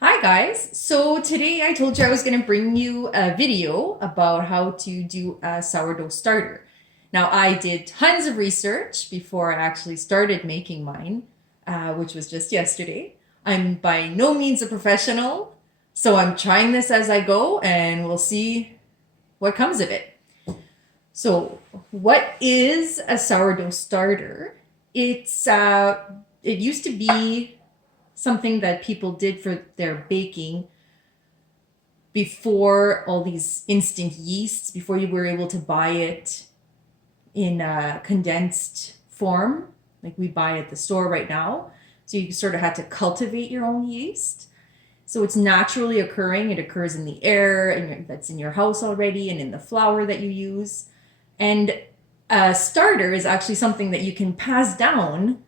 Hi guys! So today I told you I was going to bring you a video about how to do a sourdough starter. Now I did tons of research before I actually started making mine, which was just yesterday. I'm by no means a professional, so I'm trying this as I go and we'll see what comes of it. So what is a sourdough starter? It used to be something that people did for their baking before all these instant yeasts, before you were able to buy it in a condensed form, like we buy at the store right now. So you sort of had to cultivate your own yeast. So it's naturally occurring. It occurs in the air and that's in your house already and in the flour that you use. And a starter is actually something that you can pass down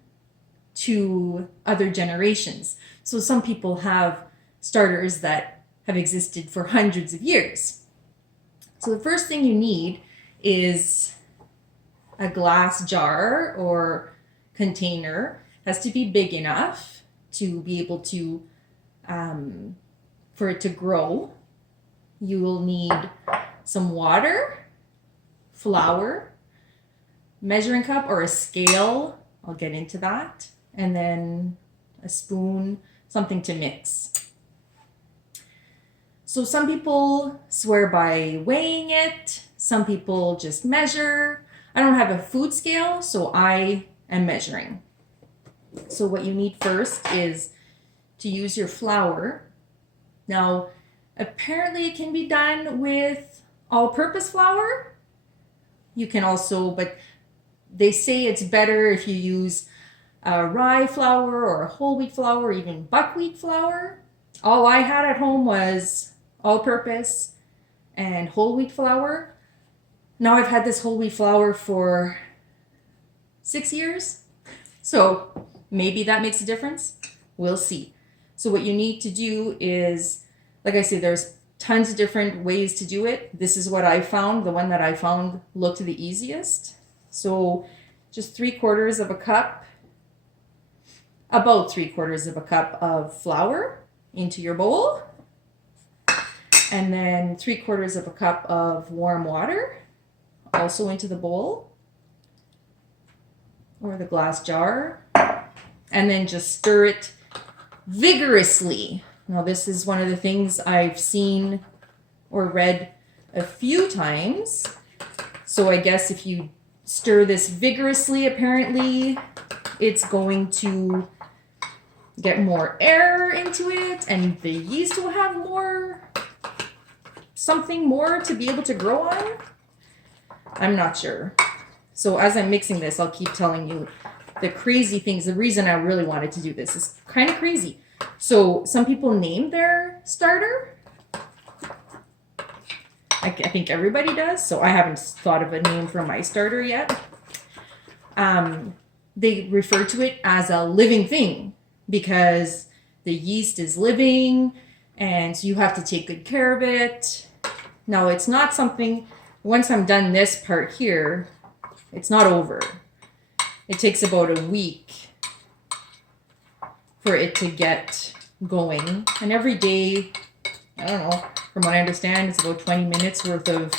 to other generations. So some people have starters that have existed for hundreds of years. So the first thing you need is a glass jar or container. It has to be big enough to be able to, for it to grow. You will need some water, flour, measuring cup or a scale. I'll get into that. And then a spoon, something to mix. So some people swear by weighing it. Some people just measure. I don't have a food scale, so I am measuring. So what you need first is to use your flour. Now, apparently it can be done with all-purpose flour. You can also, but they say it's better if you use a rye flour or a whole wheat flour or even buckwheat flour. All I had at home was all-purpose and whole wheat flour. Now I've had this whole wheat flour for 6 years, so maybe that makes a difference. We'll see. So what you need to do is, like I said, there's tons of different ways to do it. This is what I found. The one that I found looked the easiest. So just 3/4 of a cup, about 3/4 of a cup of flour into your bowl. And then 3/4 of a cup of warm water also into the bowl or the glass jar. And then just stir it vigorously. Now this is one of the things I've seen or read a few times. So I guess if you stir this vigorously, apparently it's going to get more air into it and the yeast will have something more to be able to grow on. I'm not sure. So as I'm mixing this, I'll keep telling you the crazy things. The reason I really wanted to do this is kind of crazy. So some people name their starter. I think everybody does. So I haven't thought of a name for my starter yet. They refer to it as a living thing because the yeast is living and you have to take good care of it. Now it's not something, once I'm done this part here, it's not over. It takes about a week for it to get going. And every day, I don't know, from what I understand, it's about 20 minutes worth of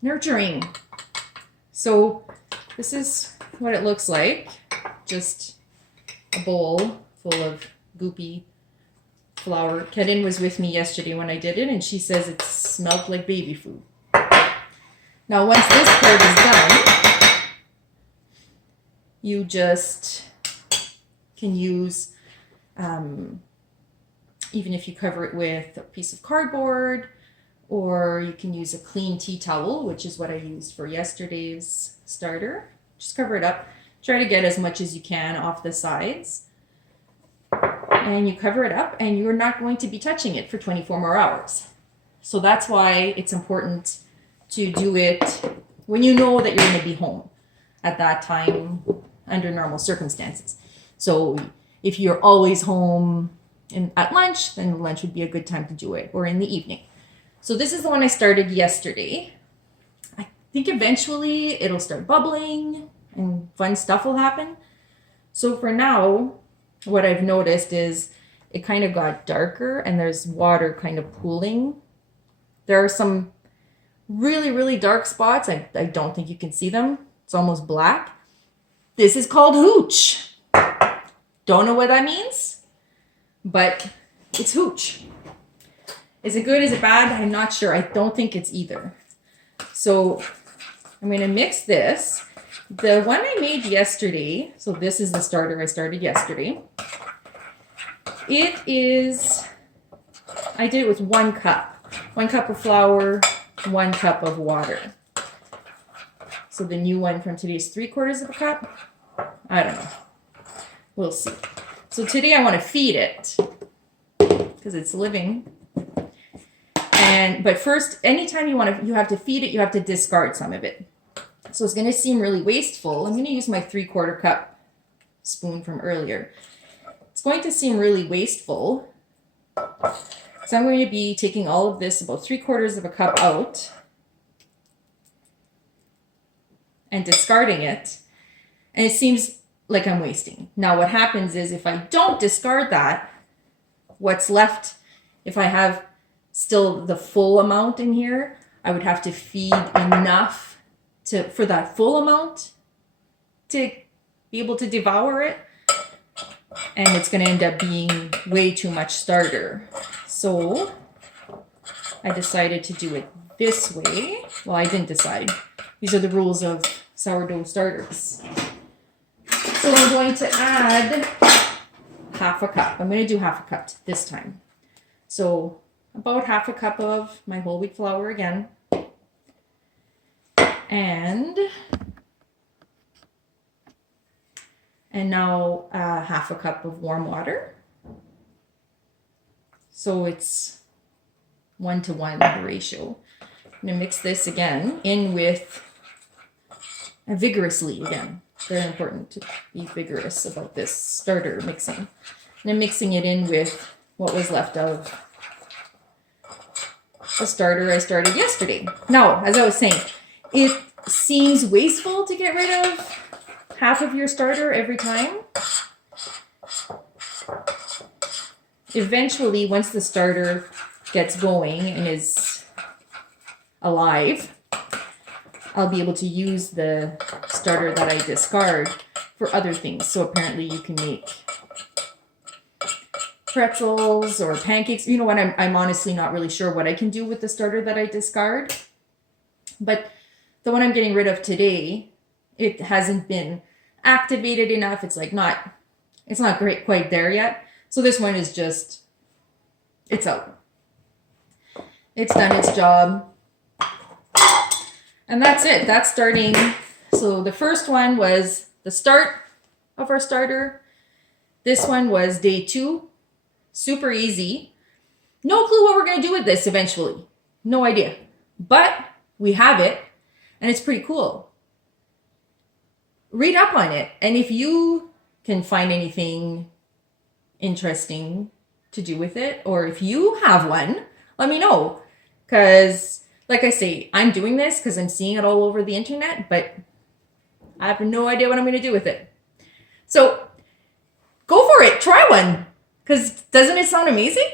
nurturing. So this is what it looks like. Just a bowl full of goopy flour. Kedin was with me yesterday when I did it, and she says it smelled like baby food. Now, once this part is done, you just can use, even if you cover it with a piece of cardboard, or you can use a clean tea towel, which is what I used for yesterday's starter. Just cover it up. Try to get as much as you can off the sides. And you cover it up, and you're not going to be touching it for 24 more hours. So that's why it's important to do it when you know that you're going to be home at that time under normal circumstances. So if you're always home at lunch, then lunch would be a good time to do it, or in the evening. So this is the one I started yesterday. I think eventually it'll start bubbling and fun stuff will happen. So for now, what I've noticed is it kind of got darker and there's water kind of pooling. There are some really, really dark spots. I don't think you can see them. It's almost black. This is called hooch. Don't know what that means, but it's hooch. Is it good? Is it bad? I'm not sure. I don't think it's either. So I'm going to mix this. The one I made yesterday, so this is the starter I started yesterday. It is, I did it with 1 cup. 1 cup of flour, 1 cup of water. So the new one from today is 3/4 of a cup. I don't know. We'll see. So today I want to feed it because it's living. But first, anytime you have to feed it, you have to discard some of it. So it's going to seem really wasteful. I'm going to use my 3/4 cup spoon from earlier. It's going to seem really wasteful. So I'm going to be taking all of this, about 3/4 of a cup out and discarding it. And it seems like I'm wasting. Now what happens is if I don't discard that, what's left, if I have still the full amount in here, I would have to feed enough for that full amount to be able to devour it. And it's going to end up being way too much starter. So I decided to do it this way. Well, I didn't decide. These are the rules of sourdough starters. So I'm going to add 1/2 cup. I'm going to do 1/2 cup this time. So about 1/2 cup of my whole wheat flour again. And now 1/2 cup of warm water. So it's 1-to-1 the ratio. I'm going to mix this again in with vigorously again. Very important to be vigorous about this starter mixing. And I'm mixing it in with what was left of the starter I started yesterday. Now, as I was saying, it seems wasteful to get rid of half of your starter every time. Eventually, once the starter gets going and is alive, I'll be able to use the starter that I discard for other things. So apparently you can make pretzels or pancakes. You know what? I'm honestly not really sure what I can do with the starter that I discard. But the one I'm getting rid of today, it hasn't been activated enough. It's like it's not great quite there yet. So this one is just, it's out. It's done its job. And that's it. That's starting. So the first one was the start of our starter. This one was day 2. Super easy. No clue what we're going to do with this eventually. No idea. But we have it, and it's pretty cool. Read up on it. And if you can find anything interesting to do with it, or if you have one, let me know. Because like I say, I'm doing this because I'm seeing it all over the internet, but I have no idea what I'm going to do with it. So go for it. Try one. Because doesn't it sound amazing?